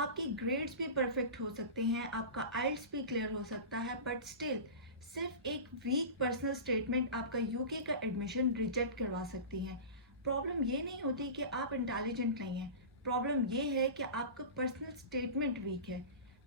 आपकी ग्रेड्स भी परफेक्ट हो सकते हैं, आपका आइल्स भी क्लियर हो सकता है, बट स्टिल सिर्फ एक वीक पर्सनल स्टेटमेंट आपका यूके का एडमिशन रिजेक्ट करवा सकती हैं। प्रॉब्लम ये नहीं होती कि आप इंटेलिजेंट नहीं हैं, प्रॉब्लम ये है कि आपका पर्सनल स्टेटमेंट वीक है।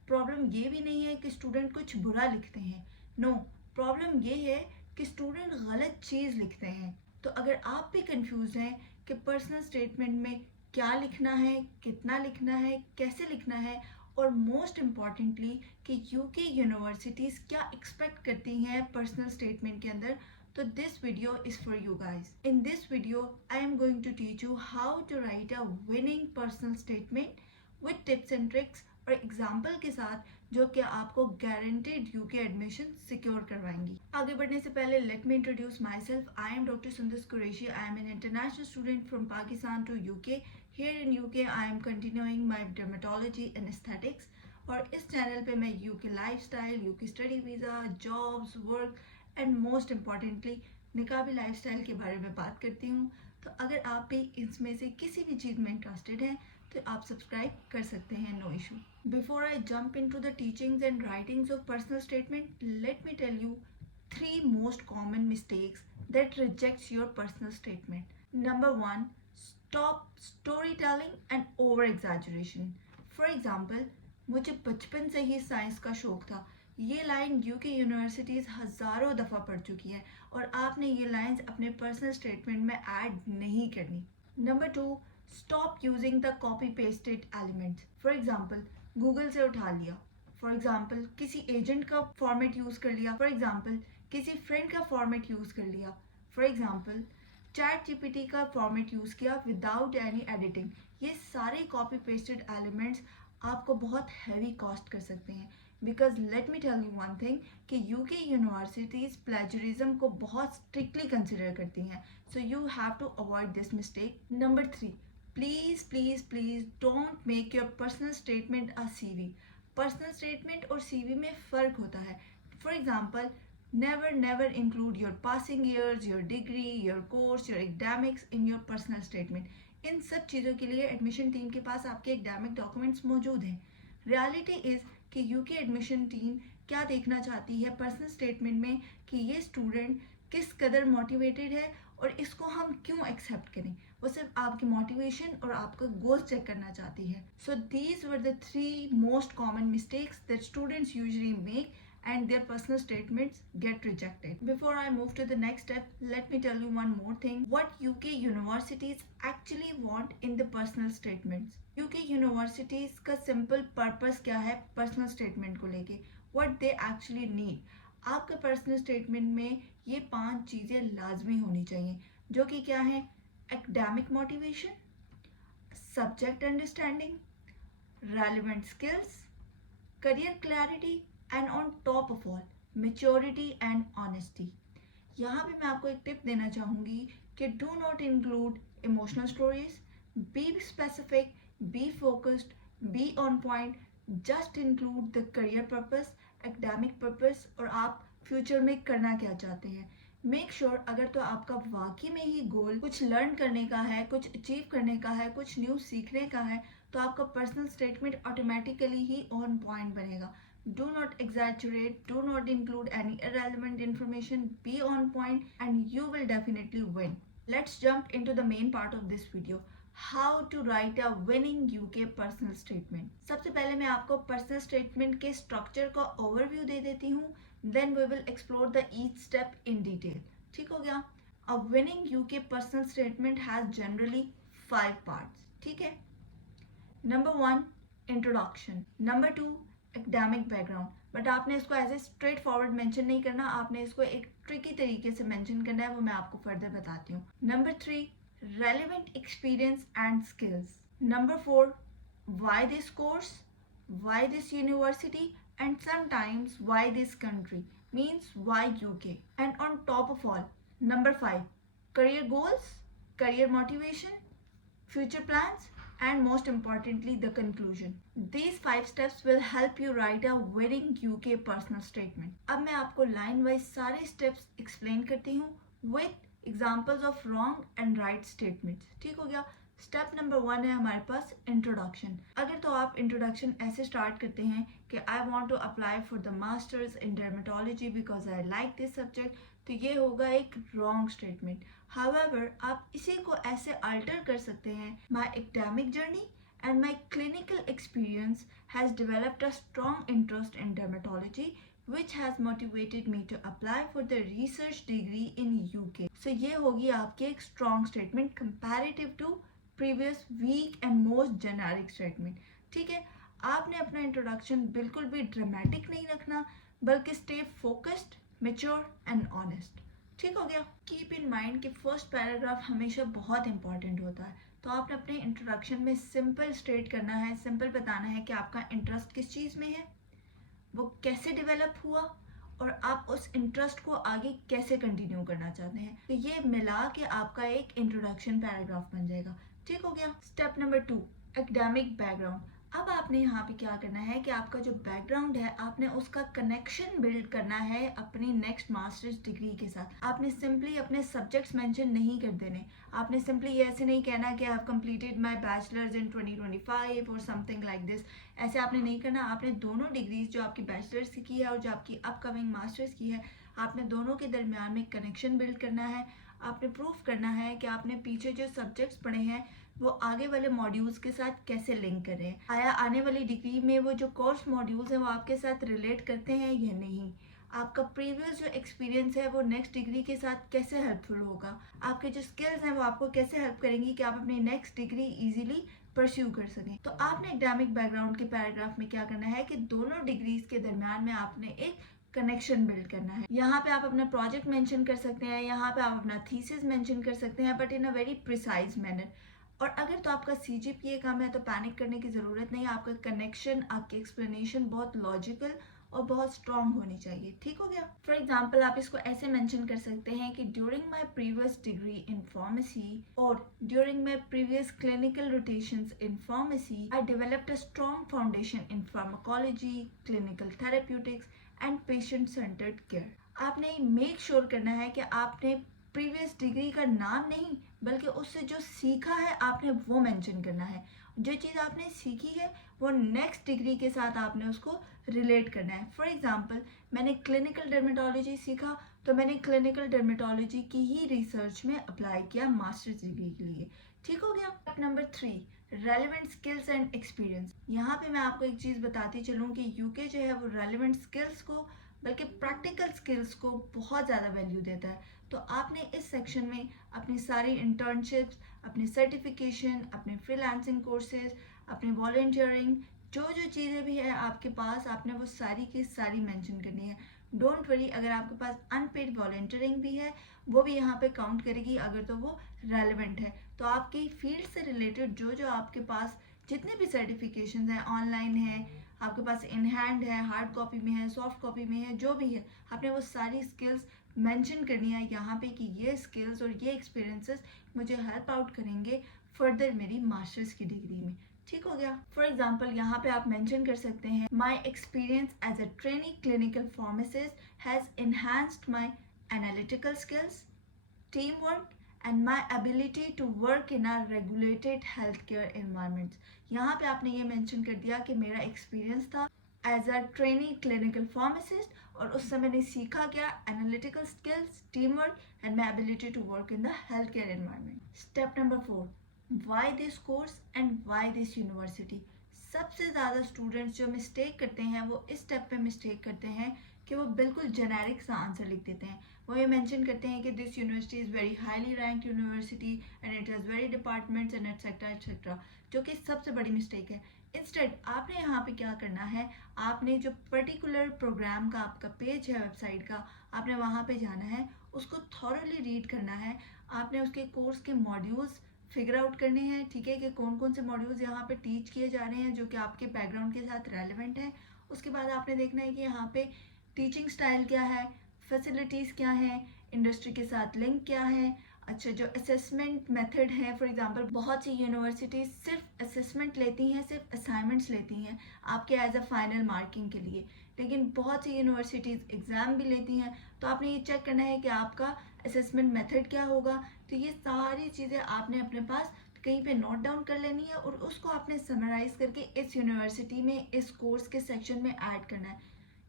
प्रॉब्लम ये भी नहीं है कि स्टूडेंट कुछ बुरा लिखते हैं, नो, प्रॉब्लम ये है कि स्टूडेंट गलत चीज़ लिखते हैं। तो अगर आप भी कंफ्यूज हैं कि पर्सनल स्टेटमेंट में क्या लिखना है, कितना लिखना है, कैसे लिखना है, और मोस्ट इम्पॉर्टेंटली कि यूके यूनिवर्सिटीज़ क्या एक्सपेक्ट करती हैं पर्सनल स्टेटमेंट के अंदर, तो this video is for you guys. In this video, I am going to teach you how to write a winning personal statement with tips and tricks और example के साथ जो कि आपको गारंटेड यूके एडमिशन सिक्योर करवाएंगी। आगे बढ़ने से पहले let me introduce myself. I am doctor Sundar Qureshi. I am an international student from Pakistan to UK. Here in UK I am continuing my dermatology and aesthetics. और इस चैनल पे मैं UK lifestyle, UK study visa, jobs, work and most importantly निकाबी lifestyle के बारे में बात करती हूँ। तो अगर आप भी इसमें से किसी भी चीज़ में इंटरेस्टेड हैं तो आप सब्सक्राइब कर सकते हैं, no issue. Before I jump into the teachings and writings of personal statement, let me tell you 3 most common mistakes that rejects your personal statement. Number 1, stop story telling and over exaggeration. For example, मुझे बचपन से ही science का शौक था। ये line UK universities हज़ारों दफ़ा पढ़ चुकी है और आपने ये लाइंस अपने पर्सनल स्टेटमेंट में ऐड नहीं करनी। Number 2, stop using the copy pasted elements. For example, Google से उठा लिया, फॉर एग्जाम्पल किसी एजेंट का फॉर्मेट यूज़ कर लिया, फॉर एग्जाम्पल किसी फ्रेंड का फॉर्मेट यूज़ कर लिया, फॉर एग्जाम्पल चैट जीपीटी का फॉर्मेट यूज़ किया विदाउट एनी एडिटिंग। ये सारे कॉपी पेस्टेड एलिमेंट्स आपको बहुत हैवी कॉस्ट कर सकते हैं। Because let me tell you one thing कि यूके यूनिवर्सिटीज़ प्लेजरिज्म को बहुत स्ट्रिक्टली कंसिडर करती हैं, so you have to avoid this mistake. Number 3, please please please don't make your personal statement a CV. Personal statement और CV में फ़र्क होता है। For example, never never include your passing years, your degree, your course, your academics in your personal statement। इन सब चीज़ों के लिए admission team के पास आपके एकेडमिक डॉक्यूमेंट्स मौजूद हैं। रियलिटी इज़ कि यूके एडमिशन टीम क्या देखना चाहती है पर्सनल स्टेटमेंट में कि ये स्टूडेंट किस कदर मोटिवेटेड है और इसको हम क्यों एक्सेप्ट करें। वो सिर्फ आपकी मोटिवेशन और आपका गोल चेक करना चाहती है। So these were the 3 most common mistakes that students usually make and their personal statements get rejected. Before I move to the next step, let me tell you one more thing. What UK universities actually want in the personal statements. UK universities का simple purpose क्या है personal statement को लेके, what they actually need. आपका personal statement में ये 5 चीज़ें लाजमी होनी चाहिए, जो कि क्या है? Academic motivation, subject understanding, relevant skills, career clarity, and on top of all maturity and honesty. यहाँ पे मैं आपको एक टिप देना चाहूँगी कि do not include emotional stories, be specific, be focused, be on point, just include the career purpose, academic purpose और आप फ्यूचर में करना क्या चाहते हैं। मेक श्योर अगर तो आपका वाकई में ही गोल कुछ लर्न करने का है, कुछ अचीव करने का है, कुछ न्यू सीखने का है, तो आपका personal statement automatically he on point बनेगा। Do not exaggerate, do not include any irrelevant information, be on point and you will definitely win. Let's jump into the main part of this video. How to write a winning UK personal statement. सबसे पहले मैं आपको personal statement के structure का overview दे देती हूँ, then we will explore the each step in detail. ठीक हो गया? A winning UK personal statement has generally 5 parts. ठीक है? Number 1, introduction. Number 2, academic background, but आपने इसको as a straightforward mention नहीं करना, आपने इसको एक ट्रिकी तरीके से मेंशन करना है, वो मैं आपको फर्दर बताती हूँ। Number 3, relevant experience and skills. Number 4, why this course, why this university and sometimes why this country, means why UK. And on top of all, number 5, career goals, career motivation, future plans, and most importantly the conclusion. These 5 steps will help you write a winning UK personal statement. अब मैं आपको line wise सारे steps explain करती हूँ with examples of wrong and right statements. ठीक हो गया? Step number 1 है हमारे पास इंट्रोडक्शन। अगर तो आप इंट्रोडक्शन ऐसे स्टार्ट करते हैं कि I want to apply for the masters in dermatology because I like this subject, तो ये होगा एक रॉन्ग स्टेटमेंट। हाउएवर आप इसी को ऐसे अल्टर कर सकते हैं, my academic journey and my clinical experience has developed a strong interest in dermatology which has motivated me to apply for the research degree in UK. So ये होगी आपकी एक strong statement comparative to previous weak and most generic statement। ठीक है, आपने अपना introduction बिल्कुल भी ड्रामेटिक नहीं रखना, बल्कि stay focused, mature and honest. ठीक हो गया। कीप इन माइंड कि फर्स्ट पैराग्राफ हमेशा बहुत इंपॉर्टेंट होता है, तो आपने अपने इंट्रोडक्शन में सिंपल स्टेट करना है, सिंपल बताना है कि आपका इंटरेस्ट किस चीज़ में है, वो कैसे डेवलप हुआ, और आप उस इंटरेस्ट को आगे कैसे कंटिन्यू करना चाहते हैं। तो ये मिला के आपका एक इंट्रोडक्शन पैराग्राफ बन जाएगा। ठीक हो गया। Step number 2, academic background. अब आपने यहाँ पे क्या करना है कि आपका जो बैकग्राउंड है आपने उसका कनेक्शन बिल्ड करना है अपनी नेक्स्ट मास्टर्स डिग्री के साथ। आपने सिंपली अपने सब्जेक्ट्स मेंशन नहीं कर देने। आपने सिंपली ये ऐसे नहीं कहना कि I have completed my bachelors in 2025 और समथिंग लाइक दिस। ऐसे आपने नहीं करना। आपने दोनों डिग्रीज जो आपकी बैचलर्स की है और जो आपकी अपकमिंग मास्टर्स की है, आपने दोनों के दरमियान में कनेक्शन बिल्ड करना है। आपने प्रूफ करना है कि आपने पीछे जो सब्जेक्ट्स पढ़े हैं वो आगे वाले मॉड्यूल्स के साथ कैसे लिंक कर रहे हैं, आया आने वाली डिग्री में वो जो कोर्स मॉड्यूल्स हैं वो आपके साथ रिलेट करते हैं या नहीं, आपका प्रीवियस जो एक्सपीरियंस है वो नेक्स्ट डिग्री के साथ कैसे हेल्पफुल होगा, आपके जो स्किल्स हैं वो आपको कैसे हेल्प करेंगी कि आप अपनी नेक्स्ट डिग्री इजीली परस्यू कर सकें। तो आपने एकेडमिक बैकग्राउंड के पैराग्राफ में क्या करना है कि दोनों डिग्रीज के दरमियान में आपने एक कनेक्शन बिल्ड करना है। यहाँ पे आप अपना प्रोजेक्ट मेंशन कर सकते हैं, यहाँ पे आप अपना थीसिस मेंशन कर सकते हैं, but in a very precise manner. और अगर तो आपका CGPA कम है तो पैनिक करने की ज़रूरत नहीं। आपका कनेक्शन, आपकी एक्सप्लेनेशन बहुत लॉजिकल और बहुत स्ट्रॉन्ग होनी चाहिए। ठीक हो गया। फॉर एग्जाम्पल आप इसको ऐसे मेंशन कर सकते हैं कि during my previous degree in pharmacy और during my previous clinical rotations in pharmacy I developed a strong foundation in pharmacology, clinical therapeutics and patient centred care. आपने मेक श्योर करना है कि आपने प्रीवियस डिग्री का नाम नहीं बल्कि उससे जो सीखा है आपने वो मेंशन करना है। जो चीज़ आपने सीखी है वो नेक्स्ट डिग्री के साथ आपने उसको रिलेट करना है। फॉर एग्जांपल मैंने क्लिनिकल डर्मेटोलॉजी सीखा तो मैंने क्लिनिकल डर्मेटोलॉजी की ही रिसर्च में अप्लाई किया मास्टर्स डिग्री के लिए। ठीक हो गया। Step number 3, relevant skills and experience. यहाँ पे मैं आपको एक चीज़ बताती चलूँ कि यूके जो है वो रेलिवेंट स्किल्स को बल्कि प्रैक्टिकल स्किल्स को बहुत ज़्यादा वैल्यू देता है। तो आपने इस सेक्शन में अपनी सारी इंटर्नशिप्स, अपनी सर्टिफिकेशन, अपने फ्रीलांसिंग कोर्सेज, अपने वॉलंटियरिंग, जो जो चीज़ें भी है आपके पास आपने वो सारी की सारी मेंशन करनी है। डोंट वरी, अगर आपके पास अनपेड वॉलंटियरिंग भी है वो भी यहाँ पे काउंट करेगी अगर तो वो रेलिवेंट है। तो आपकी फील्ड से रिलेटेड जो जो आपके पास जितने भी सर्टिफिकेशन हैं, ऑनलाइन है, आपके पास इन हैंड है, हार्ड कॉपी में है, सॉफ्ट कॉपी में है, जो भी है आपने वो सारी स्किल्स मेंशन करनी है यहाँ पे कि ये स्किल्स और ये एक्सपीरियंसेस मुझे हेल्प आउट करेंगे फर्दर मेरी मास्टर्स की डिग्री में। ठीक हो गया। फॉर एग्जाम्पल यहाँ पे आप मेंशन कर सकते हैं my experience as a trainee clinical pharmacist has enhanced my analytical skills, team work and my ability to work in a regulated healthcare environment। यहाँ पे आपने ये मेंशन कर दिया कि मेरा एक्सपीरियंस था as a trainee clinical pharmacist और उससे मैंने सीखा क्या, analytical skills, team work and my ability to work in the health care environment. Step number 4, why this course and why this university. सबसे ज़्यादा स्टूडेंट्स जो मिस्टेक करते हैं वो इस स्टेप पे मिस्टेक करते हैं कि वो बिल्कुल जेनेरिक सा आंसर लिख देते हैं। वो ये मेंशन करते हैं कि this university is very highly ranked university and it has very departments and etcetera etcetera, जो कि सबसे बड़ी मिस्टेक है। इंस्टेड आपने यहाँ पे क्या करना है, आपने जो पर्टिकुलर प्रोग्राम का आपका पेज है वेबसाइट का, आपने वहाँ पे जाना है, उसको थॉरली रीड करना है, आपने उसके कोर्स के मॉड्यूल्स फिगर आउट करने हैं। ठीक है, कि कौन कौन से मॉड्यूल्स यहाँ पे टीच किए जा रहे हैं जो कि आपके बैकग्राउंड के साथ रेलिवेंट है। उसके बाद आपने देखना है कि यहाँ पे टीचिंग स्टाइल क्या है, फैसिलिटीज़ क्या हैं, इंडस्ट्री के साथ लिंक क्या है, अच्छा जो असेसमेंट मेथड है। फॉर एग्जांपल बहुत सी यूनिवर्सिटीज़ सिर्फ असेसमेंट लेती हैं, सिर्फ असाइनमेंट्स लेती हैं आपके एज अ फाइनल मार्किंग के लिए, लेकिन बहुत सी यूनिवर्सिटीज़ एग्ज़ाम भी लेती हैं। तो आपने ये चेक करना है कि आपका असेसमेंट मेथड क्या होगा। तो ये सारी चीज़ें आपने अपने पास कहीं पे नोट डाउन कर लेनी है और उसको आपने समराइज करके इस यूनिवर्सिटी में इस कोर्स के सेक्शन में ऐड करना है।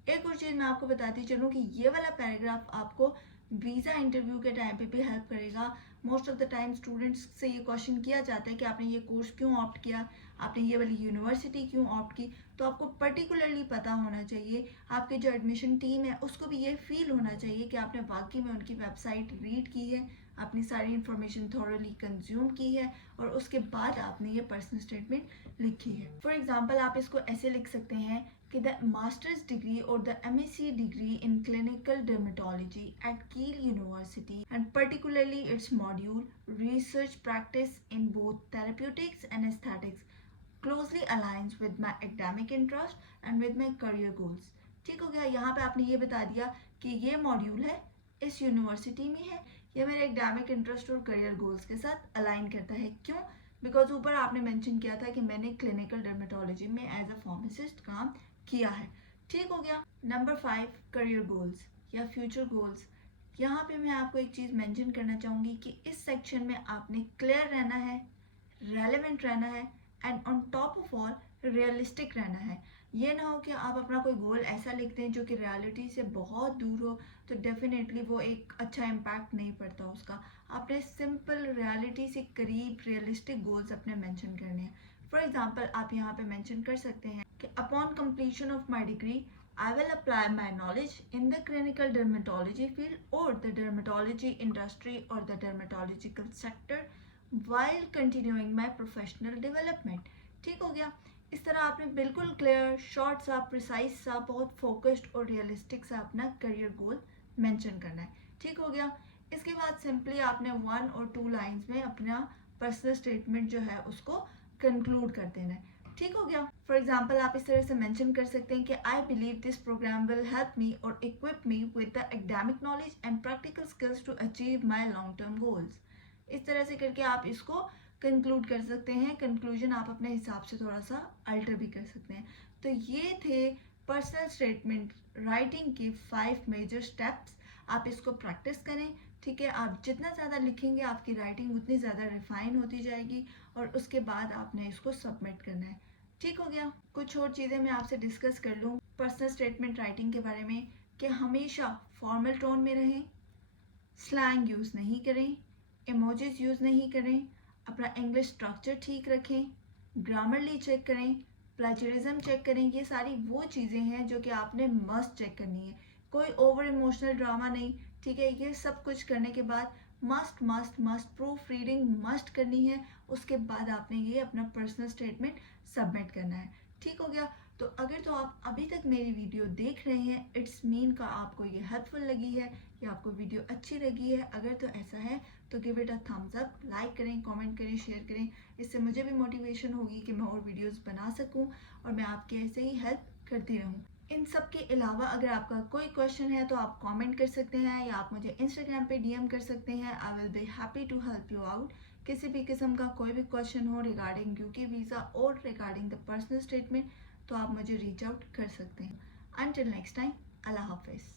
एक और चीज़ मैं आपको बताती चलूँ कि ये वाला पैराग्राफ आपको वीज़ा इंटरव्यू के टाइम पे भी हेल्प करेगा। Most of the time students से ये क्वेश्चन किया जाता है कि आपने ये कोर्स क्यों ऑप्ट किया, आपने ये वाली यूनिवर्सिटी क्यों ऑप्ट की। तो आपको पर्टिकुलरली पता होना चाहिए, आपके जो एडमिशन टीम है उसको भी ये फील होना चाहिए कि आपने वाकई में उनकी वेबसाइट रीड की है, अपनी सारी इंफॉर्मेशन थॉरली कंज्यूम की है और उसके बाद आपने ये पर्सनल स्टेटमेंट लिखी है। फॉर एग्जाम्पल आप इसको ऐसे लिख सकते हैं कि the master's degree or the MSc degree in clinical dermatology at Keele University and particularly its module research practice in both therapeutics and aesthetics closely aligns with my academic interest and with my career goals। ठीक हो गया, यहाँ पे आपने ये बता दिया कि ये मॉड्यूल है, इस यूनिवर्सिटी में है, ये मेरे एकेडमिक इंटरेस्ट और करियर गोल्स के साथ अलाइन करता है। क्यों? बिकॉज ऊपर आपने मेंशन किया था कि मैंने क्लिनिकल डर्मेटोलॉजी में एज अ फार्मासिस्ट काम किया है। ठीक हो गया। नंबर 5, करियर गोल्स या फ्यूचर गोल्स। यहाँ पे मैं आपको एक चीज़ मेंशन करना चाहूँगी कि इस सेक्शन में आपने क्लियर रहना है, रेलेवेंट रहना है and on top of all realistic रहना है। ये ना हो कि आप अपना कोई गोल ऐसा लिखते हैं जो कि रियलिटी से बहुत दूर हो, तो डेफिनेटली वो एक अच्छा इम्पैक्ट नहीं पड़ता उसका। आपने सिंपल रियलिटी से करीब रियलिस्टिक गोल्स अपने मेंशन करने हैं। फॉर एग्जांपल आप यहाँ पे मेंशन कर सकते हैं कि upon completion of my degree I will apply my knowledge in the clinical dermatology field or the dermatology industry or the dermatological sector while continuing my professional development। ठीक हो गया। इस तरह आपने बिल्कुल क्लियर, शॉर्ट सा, प्रिसाइज सा, बहुत फोकस्ड और रियलिस्टिक सा अपना करियर गोल मेंशन करना है। ठीक हो गया। इसके बाद सिंपली आपने 1 और 2 लाइंस में अपना पर्सनल स्टेटमेंट जो है उसको कंक्लूड कर देना है। ठीक हो गया। फॉर एग्जाम्पल आप इस तरह से मेंशन कर सकते हैं कि I believe this programme will help me और equip me with the academic knowledge and practical skills to achieve my long term goals. इस तरह से करके आप इसको कंक्लूड कर सकते हैं। कंक्लूजन आप अपने हिसाब से थोड़ा सा अल्टर भी कर सकते हैं। तो ये थे पर्सनल स्टेटमेंट राइटिंग के 5 मेजर स्टेप्स। आप इसको प्रैक्टिस करें। ठीक है, आप जितना ज़्यादा लिखेंगे आपकी राइटिंग उतनी ज़्यादा रिफाइन होती जाएगी और उसके बाद आपने इसको सबमिट करना है। ठीक हो गया। कुछ और चीज़ें मैं आपसे डिस्कस कर लूँ पर्सनल स्टेटमेंट राइटिंग के बारे में कि हमेशा फॉर्मल टोन में रहें, स्लैंग यूज़ नहीं करें, इमोजीज यूज़ नहीं करें, अपना इंग्लिश स्ट्रक्चर ठीक रखें, ग्रामरली चेक करें, प्लेजरिज्म चेक करें। ये सारी वो चीज़ें हैं जो कि आपने मस्ट चेक करनी है। कोई ओवर इमोशनल ड्रामा नहीं। ठीक है, ये सब कुछ करने के बाद must must must proof reading must करनी है। उसके बाद आपने ये अपना पर्सनल स्टेटमेंट सबमिट करना है। ठीक हो गया। तो अगर तो आप अभी तक मेरी वीडियो देख रहे हैं, इट्स मीन का आपको ये हेल्पफुल लगी है या आपको वीडियो अच्छी लगी है। अगर तो ऐसा है तो give it a thumbs up, like करें, कमेंट करें, शेयर करें। इससे मुझे भी मोटिवेशन होगी कि मैं और वीडियोस बना सकूं और मैं आपकी ऐसे ही हेल्प करती रहूं। इन सब के अलावा अगर आपका कोई क्वेश्चन है तो आप कमेंट कर सकते हैं या आप मुझे इंस्टाग्राम पे डीएम कर सकते हैं। I will be happy to help you out. किसी भी किस्म का कोई भी क्वेश्चन हो रिगार्डिंग यूके वीज़ा और रिगार्डिंग द पर्सनल स्टेटमेंट तो आप मुझे रीच आउट कर सकते हैं। अंटिल नेक्स्ट टाइम, अल्लाह हाफिज़।